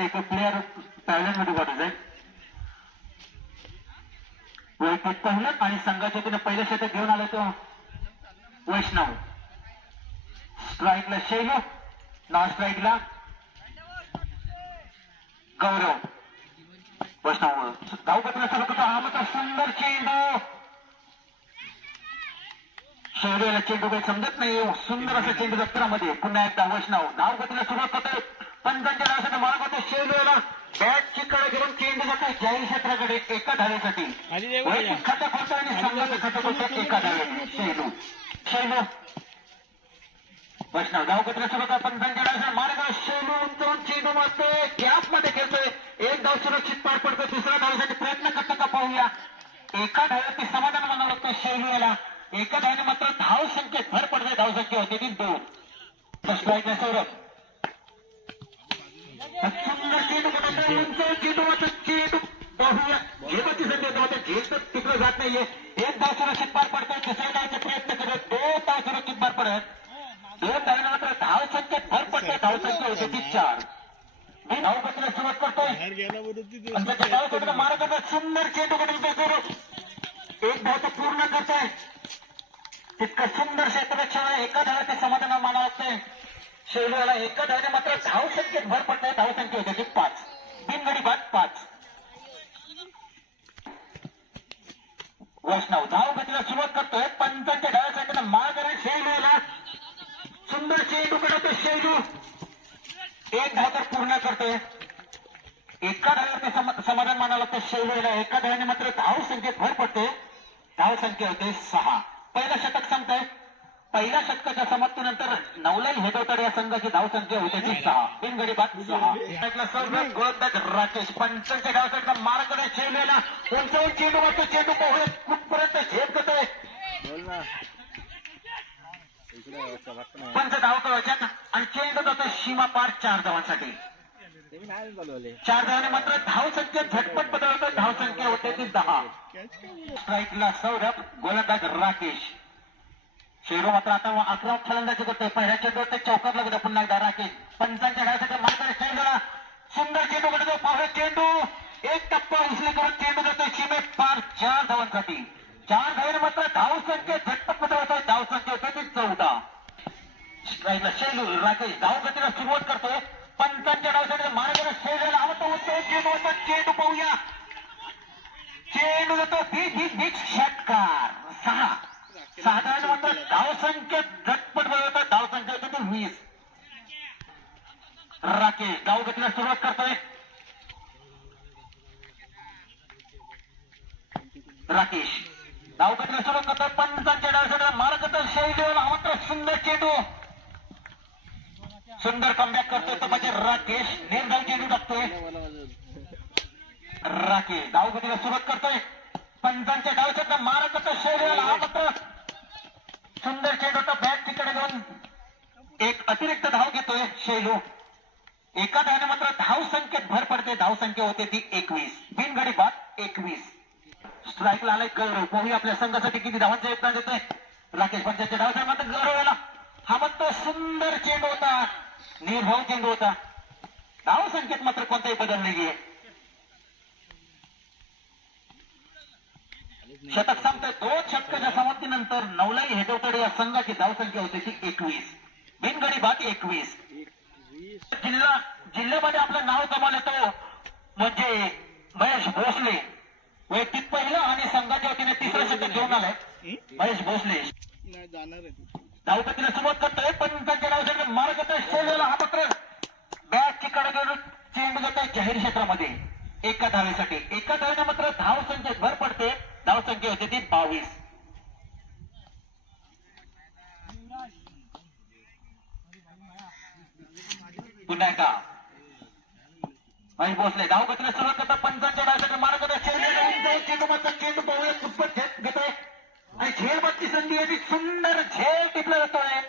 एक प्लेअर पॅव्हलियनमध्ये पाठवत आहे वैयक्तिक पहिलं आणि संघाच्या तिने पहिलं शतक घेऊन आलं तो वैष्णव स्ट्राईकला शैलू नॉन स्ट्राईकला गौरव वैष्णव धावपत्र सुरू करतो हा मात्र सुंदर चेंडू शैलू याला चेंडू काही समजत नाही. सुंदर असा चेंडू दप्तरामध्ये. पुन्हा एकदा वैष्णव धावपत्र सुरुवात करतोय पंचांच्या डावासाठी मार्ग होते. शैलू याला बॅटची कडे घेऊन चेंडू जातोय जाहीर क्षेत्राकडे एका धावेसाठी. खातं खोलतो आणि संघाचं खातं खोलतो एका धावेसाठी शैलू शैलू वैष्णव धावपत्र सुरू होता पंचांच्या डावासाठी मार्ग शैलू उंचवून चेंडू मारतोय. गॅपमध्ये खेळतोय. एक धाव सुरक्षित पार पडतोय. दुसऱ्या धावेसाठी प्रयत्न करतो का पाहूया. एका धाव्यात समाधान म्हणावं लागतं शैलू याला एका धावने मात्र धाव संख्येत भर पडते धाव संख्या होते ती. दोन सौरभ. तिकडे जात नाहीये. एक धाव सुरक्षित पार पडतोय. दुसऱ्या धावचे प्रयत्न करत. दोन धाव सुरक्षित पार पडत. दोन धावने मात्र धाव संख्येत भर पडते धाव संख्या होते ती चार. मी धाव गतीला सुरुवात करतोय. मारा करतात सुंदर चेंडू कडे एक धाव तर पूर्ण करतोय. इतकं सुंदर क्षेत्ररक्षण एका धावाचे समाधान मला लागतंय शैलूला एका धावाने मात्र धाव संख्येत भर पडते धाव संख्या होते. पाच. बिनगडी बाद पाच. वैष्णव धाव गतीला सुरुवात करतोय. पंचांच्या डाव्यासाठी माळ करा शैलूला सुंदर चेंडू कडे शैलू एक धाव तर पूर्ण करतोय. एका धाव्याने समाधान मानावं लागतं शैलीला एका धाव्याने मात्र धाव संख्येत भर पडते धाव संख्या होते सहा. पहिलं शतक सांगतोय पहिल्या शतकाच्या समाप्तीनंतर नवलाई हेदवतर या संघाची धाव संख्या होते ती सहा. बिनगडी बाद सहा. त्यातला सौरभ गोलंदाज राकेश पंचांच्या धावसाठी मार्गने शैलीला उंचावून चेंडू मारतो चेंडू पाहूया कुठपर्यंत झेप. पंच धाव करायच्यात आणि चेंडू जातो सीमा पार चार धावांसाठी. चार धावने मात्र धाव संख्या झटपट बदलतात धाव संख्या होते ती दहा. स्ट्राईकला सौरभ गोलंदाज राकेश. शेरू मात्र आता अकरा फलंदाजी करतोय. पहिल्या चेंडूवर ते चौकात लागतो पुन्हा एकदा राकेश. पंचांच्या डायसाठी मात्र चेंडूला सुंदर चेंडू करतो पाहुणे चेंडू. एक टप्पा उचली करून चेंडू जातोय सीमे पार चार धावांसाठी. चार धावाने मात्र धाव संख्या झटपट बदलतोय धावसंख्या होते ती चौदा. स्ट्राईकला चेंडू. राकेश धाव गतीला सुरुवात करतोय. पंचांच्या डावसाठी मार्गाने झाला आवडतो होतो. चेंडू होतो चेंडू पाहूया. चेंडू जातो बीच बीच बीच षटकार. सहा. साधारण म्हणतात धावसंख्या झटपट बदलतो धावसंख्या होती वीस. राकेश धाव गतीला सुरुवात करतोय. राकेश धाव गतीला सुरुवात करतोय. पंचांच्या डावसाठी मार्ग तर शैलीला मात्र सुंदर चेंडू. सुंदर कमबॅक करतोय तो म्हणजे राकेश. निर्धाव चेंडू टाकतोय राकेश धावगतीला सुरुवात करतोय. पंचांच्या डावच्या मारा शरीराला हा मात्र सुंदर चेंडू तो बॅट तिकडे घेऊन एक अतिरिक्त धाव घेतोय शैलू. एका धावने मात्र धाव संख्येत भर पडते. धाव संख्या होते ती एकवीस. बिनगडी बाद एकवीस. स्ट्राईकला आलाय गौरव. पोही आपल्या संघासाठी किती धावांचा योगदान देतोय. राकेश पंचांच्या डावच्या मात्र गौरव याला हा मात्र सुंदर चेंडू होता. निर्भाव चेंडू होता धाव संख्येत मात्र कोणताही बदल नाहीये शतक सांगतोय दोन षटकाच्या समाप्तीनंतर नवलाई हेदवतडे या संघाची धावसंख्या होती ती एकवीस बिनगडी बाद एकवीस जिल्हा जिल्ह्यामध्ये आपलं नाव कमाल येतो म्हणजे महेश भोसले वैयक्तिक पहिलं आणि संघाच्या वतीने तिसरं शतक घेऊन आलाय महेश भोसले जाणार आहे तू. धावपतीला सुरुवात करतोय. पण त्यांच्या नावासाठी मार्ग करतोय हा पत्र बॅटची कडे चेंडू जात आहे जाहीर क्षेत्रामध्ये. एका धावेसाठी. एका धावेने मात्र धाव संख्येत भर पडते. धाव संख्या होते ती बावीस. पुन्हा एका महेश भोसले धाव गतीला सुरुवात करता पंचांच्या डायसाठी मार्ग करतोय शैलीला उंचावून चेंडू मात्र चेंडू पाहूया दुप्पट झेप घेतोय आणि झेल बत्ती संधी आहे ती सुंदर झेल टिपला जातोय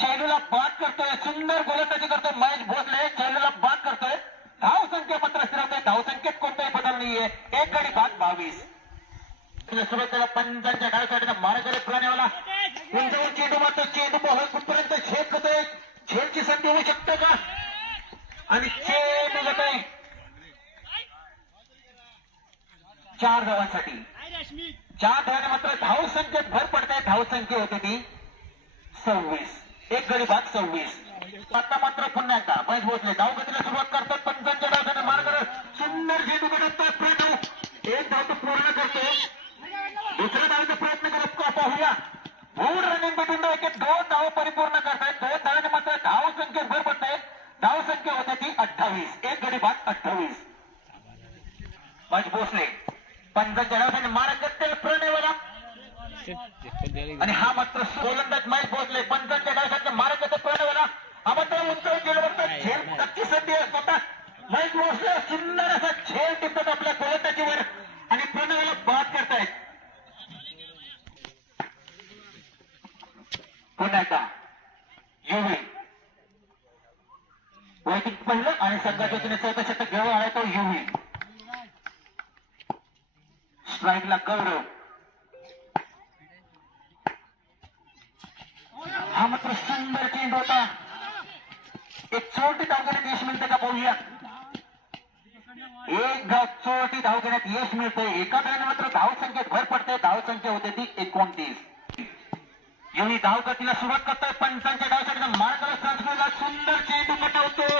शैलूला बाद करतोय सुंदर गोलंदाजी करतोय महेश भोसले शैलूला बाद करतोय धाव संख्या मात्र स्थिरवतोय धाव संख्येत कोणताही बदल नाहीये एक गडी बाद बावीस सुरुवात केला पंचांच्या डायसाठी मार्गाने प्रणेवाला उंचावर चेंडू मारतो चेंडू पोहोच कुठपर्यंत छेद करतोय छेदची संधी होऊ शकते का? आणि चेंडू आहे चार धावांसाठी. चार धावाने मात्र धाव संख्येत भर पडते धाव संख्या होते ती सव्वीस. एक गडी भाग सव्वीस. आता मात्र पुन्हा एकदा महेश भोसले धावगतीला सुरुवात करतात. पंचांच्या डावसाठी मार्ग सुंदर झेंडू कडकतात एक धाव तो पूर्ण करतो दुसऱ्या धावेचा प्रयत्न करत का पाहूया गुड रनिंग बिटवीन एक दोन धाव परिपूर्ण करतायत. दोन धावाने मात्र धाव संख्या भर पडतायत. धाव संख्या होते ती अठ्ठावीस. एक गडी बाद अठ्ठावीस. महेश भोसले पंचांच्या डावसाठी मार्ग करते प्रणयवाला आणि हा मात्र गोलंदाज महेश भोसले पंचांच्या डायसाठी मारकत्ते येतो प्रणवला हा मात्र उंचावर गेल्यावर झेल नक्की संधी होता महेश भोसले सुंदर असा झेल टिपत आपल्या गोलंदाजीवर आणि प्रणवला बाद करतायत पुन्हा युवी वैदिक पहिलं आणि संघाच्या तुम्ही चौथा शतक घेऊन आला तो युवी स्ट्राईकला गौरव हा मात्र सुंदर चेंड होता. एक चोटी धाव घेण्यात यश मिळतं का पाहूया? एक धाव चोटी धाव घेण्यात यश मिळतंय. एका मात्र धाव संख्येत भर पडते धाव संख्या होते ती एकोणतीस. यांनी धावगतीला सुरुवात करतोय पंचांच्या धावसाठी मार्गाला संस्कृतीला सुंदर चेंडू पटवतो.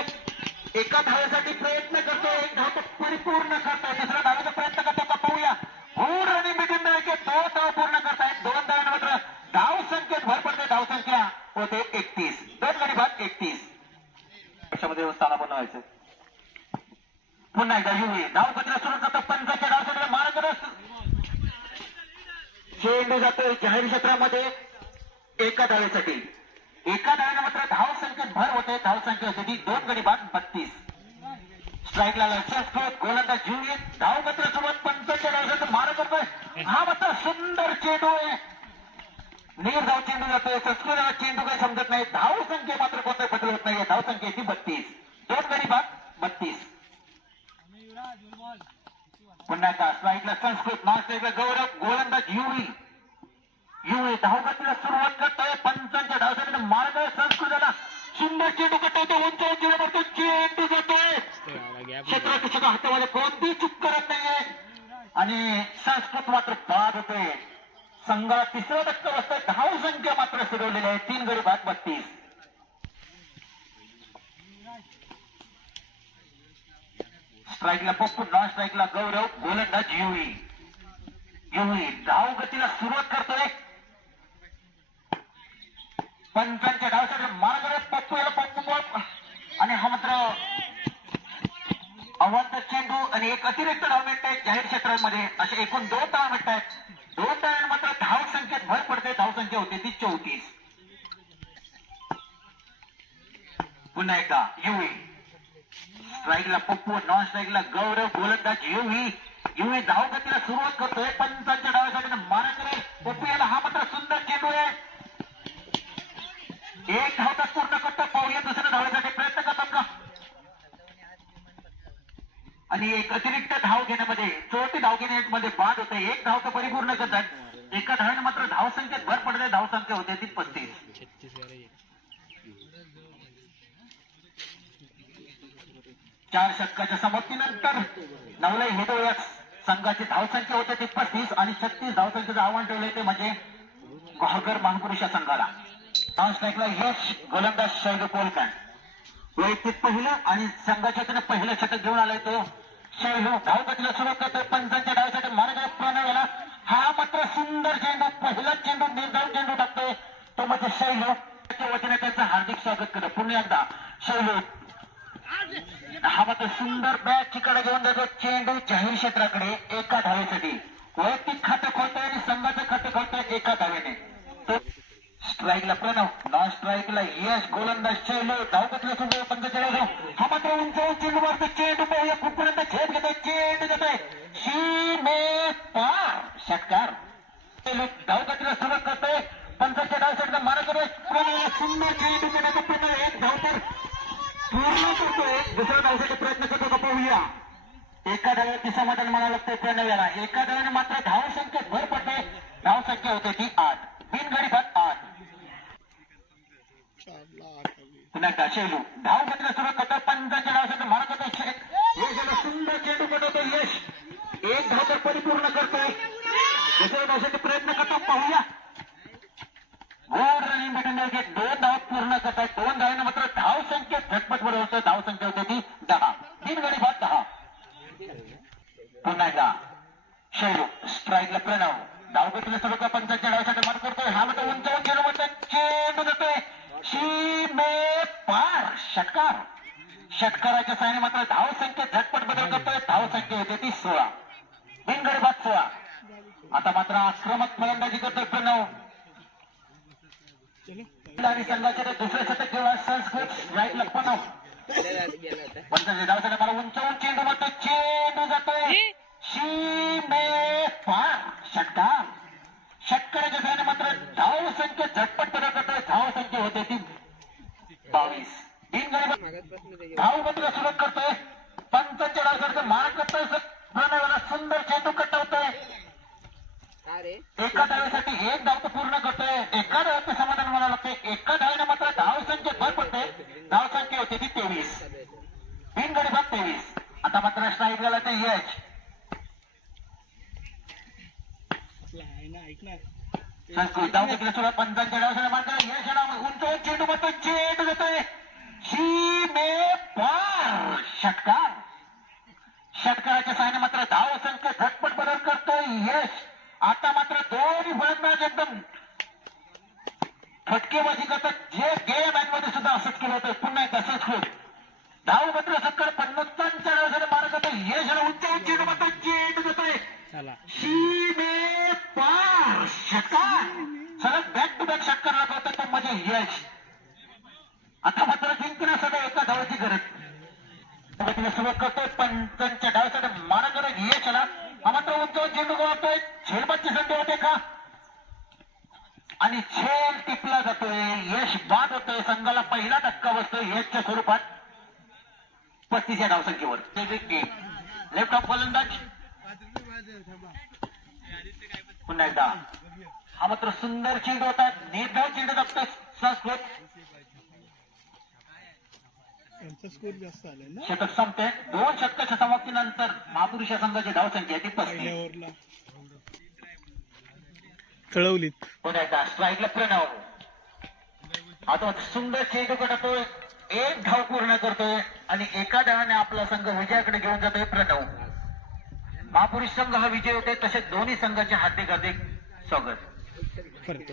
एका धावेसाठी प्रयत्न करतो. एक धाव परिपूर्ण करतो दुसऱ्या धावेचा प्रयत्न करतो. का पाहूया. पूर्ण रनिंग मिटून बिटवीन दोन धाव पूर्ण करतायत. दोन धावांना मात्र धाव संख्येत भर पडते. धाव संख्या होते एकतीस. दोन गडी भाग एकतीस. त्याच्यामध्ये स्थानापन्न व्हायचं पुन्हा एकदा युवी धाव गतीला सुरुवात करतो पंचांच्या धावसाठी मार्ग चेंडू जातोय जाहीर क्षेत्रामध्ये. एका धावेसाठी एका धावेने मात्र धाव संख्येत भर होते. धाव संख्या दोन गडी बाद बत्तीस. स्ट्राईकला लक्षात गोलंदाज जीव येत. धाव मात्र सोबत पंचांच्या धावेसाठी मारा करतोय हा मात्र सुंदर चेंडू आहे. नीर धाव चेंडू जातोय संस्कृत चेंडू काही समजत नाही. धाव संख्या मात्र कोणत्या बदल होत नाही धाव संख्या बत्तीस. दोन गडी बाद बत्तीस. पुन्हा एकदा स्ट्राईकला संस्कृत नॉन गौरव गोलंदाज युवी धावगतीला सुरुवात करतोय पंचांच्या धावसाठी मार्ग संस्कृताला सुंदर चेंडू कटवतो उंच उंचीला मारतो चेंडू जातोय क्षेत्ररक्षक हातामध्ये कोणती चूक करत नाहीये आणि संस्कृत मात्र बाद होते संघाला तिसरा धक्का बसतोय. धाव संख्या मात्र सुरवलेली आहे. तीन गडी बाद बत्तीस. स्ट्राईकला पप्पू नॉन स्ट्राईकला गौरव गोलंदाज युई. युई धाव गतीला सुरुवात करतोय. पंचांच्या धावसाठी मार्ग पप्पू याला पप्पू बॉल आणि हा मात्र अवंत चेंडू आणि एक अतिरिक्त धाव मिळते जाहीर क्षेत्रामध्ये. असे एकूण दोन धाव मिळत आहेत दोन धाव त्याच्यात भर पडते धावसंख्या होते ती चौतीस. पुन्हा एकदा युवी स्ट्राईकला पप्पू नॉन स्ट्राईकला गौरव गोलंदाज युवी युवी धाव सुरुवात करतोय पंचांच्या डावासाठी मारा करे पप्पू याला हा मात्र सुंदर चेंडू आहे. एक धाव पूर्ण करतो पाहूया दुसऱ्या धावण्यासाठी प्रयत्न करतात का? आणि एक अतिरिक्त धाव घेण्यामध्ये चौथी धाव घेण्यामध्ये बाद होते एक धाव तर परिपूर्ण करतात. एका धावेने मात्र धावसंख्येत भर पडते धावसंख्या होते ती पस्तीस. चार षटकाच्या समाप्तीनंतर नवलाई हेदो या संघाची धावसंख्या होते ती पस्तीस आणि छत्तीस धावसंख्येचं आव्हान ठेवले ते म्हणजे घोळकर महापुरुष या संघाला. नाव स्ट्राईकला यश गोलंदाज शैल पोलकॅन वैयक्तिक पहिलं आणि संघाच्या पहिलं षटक घेऊन आलाय तो शैल. धावगतीला सुरुवात करतोय पंचांच्या डावीसाठी मार्ग झाला हा मात्र सुंदर चेंडू पहिला चेंडू निर्धार चेंडू टाकतोय तो म्हणजे शैलू. त्याच्या वतीने त्याचं हार्दिक स्वागत करतो. पुन्हा एकदा शैलू. हा मात्र सुंदर बॅट चिकडे घेऊन जातो चेंडू जाहीर क्षेत्राकडे एका धावेसाठी. वैयक्तिक खातं खोलतोय आणि संघाचं खातं खोलतोय एका धावेने. स्ट्राईकला प्रणव नॉन स्ट्राईकला यश गोलंदाज चेंडू धावपतीला सुरू पंचेचाळीस हा मात्र उंच चेंडू मारतो चेंडू पाहूया. कुठपर्यंत झेप घेतोय? चेंडू घेतोय. शिमे पार षटकार. धावपतीला सुरुवात करतोय. पंचाच्या डाव षटकार. मारा करतोय प्रणव सुंदर चेंडू घेण्याचा प्रणव एक धावतर पूर्ण करतोय. दुसऱ्या धावसाठी प्रयत्न करतो का पाहूया. एका धाव्यावरती समाधान म्हणावं लागतंय प्रणव याला. एका धाव्याने मात्र धाव संख्येत भर पडते. धाव संख्या होते ती आठ. बिनगडी बाद आठ पुन्हा एकदा चेंडू धाव मात्र सुरू करतो. पंचांच्या डावासाठी मारत होतो शेख यशाला सुंदर चेंडू पटवतो यश. एक धाव तर परिपूर्ण करतोय. दुसऱ्या धावसाठी प्रयत्न करतो. पाहूया. गोड रनिंग भेटून द्यायचे दोन धाव पूर्ण करतात दोन धावांना मात्र धाव संख्येत झटपट बरोबर धाव संख्या होते ती दहा. तीन गडी बाद दहा. पुन्हा एकदा. शैलू स्ट्राईकला प्रणव धाव घेतलं सुरू का पंचांच्या डावासाठी मार करतोय हा मात्र उंचावून चेंडू म्हणतो चेंडू जातोय सीमे पार षटकार. षटकाराच्या साहाय्याने मात्र धाव संख्येत झटपट बदल करतोय. धाव संख्या होते ती सोळा. बिनगडी बाद सोळा. आता मात्र आक्रमक फलंदाजी करतोय प्रणव. आणि संघाच्या दुसऱ्या शतक किंवा संस्कृत स्ट्राईक लपणव पंचांच्या धावसाठी मला उंचावून चेंडू मारतोय. चेंडू जातोय. सीमे पार षटकार. षटकाराच्या साहाय्याने मात्र धाव संख्या झटपट संख्या होते ती बावीस. बिनगडी धाव मात्र सुरुवात करतोय. पंचांच्या डावसारखं मार करतोय. प्रणवाला सुंदर चेंडू कटवतोय. एका धावेसाठी एक धाव तर पूर्ण करतोय. एका धावाचं समाधान म्हणावं लागतंय. एका धावेने मात्र धाव संख्येत भर पडते. धाव संख्या होती ती तेवीस. बिनगडी भाग तेवीस. आता मात्र स्ट्राईक गेला ते यश. संस्कृत धाव घेतली सुरुवात पंचांच्या डावसाने मात्र यश आणि उंच चेंडू मात्र चेंडू देतोय सीमे पार. षटकार. षटकाराच्या साहाय्याने मात्र धाव संख्या झटपट बदल करतोय यश. आता मात्र दोन्ही फलंदाज एकदम फटकेबाजी करतात. जे गेल्या मॅच मध्ये सुद्धा असंच केलं होतं. पुन्हा एकदा संस्कृत धाव मात्र सत्तर पन्नासांच्या डावसाने मारत होतं यश उंच चेंडू मात्र चेंडू देतोय सीमे पार षटकार सलग बॅक टू बॅक षटकार लागवतो तो यश आता मात्र जिंकण्यासाठी एका धावाची गरज सुरुवात करतोय पंचांच्या डावसाठी मारा करत यश आला हा मात्र उंचावर चेंडू गळतोय झेलबाची संधी होते का? आणि झेल टिपला जातोय. यश बाद होतोय. संघाला पहिला धक्का बसतोय यशच्या स्वरूपात. पस्तीस या धावसंख्येवर लेफ्ट ऑफ गोलंदाज पुन्हा एकदा. हा मात्र सुंदर चेंडू होता. निर्धाव चेंडू जपतोय. त्यांचा स्कोर जास्त आलाय ना? शतक संपते. दोन शतकाच्या समाप्तीनंतर महापुरुष या संघाची धावसंख्या ती पहिल्या पस्तीस ओव्हरला कळवलीत. पुन्हा एकदा स्ट्राईकला प्रणव आता सुंदर चेंडू कडतोय एक धाव पूर्ण करतोय आणि एका धावाने आपला संघ विजयाकडे घेऊन जातोय प्रणव. महापुरुष संघ हा विजय होते तसे दोन्ही संघाचे हार्दिक हार्दिक स्वागत. करतो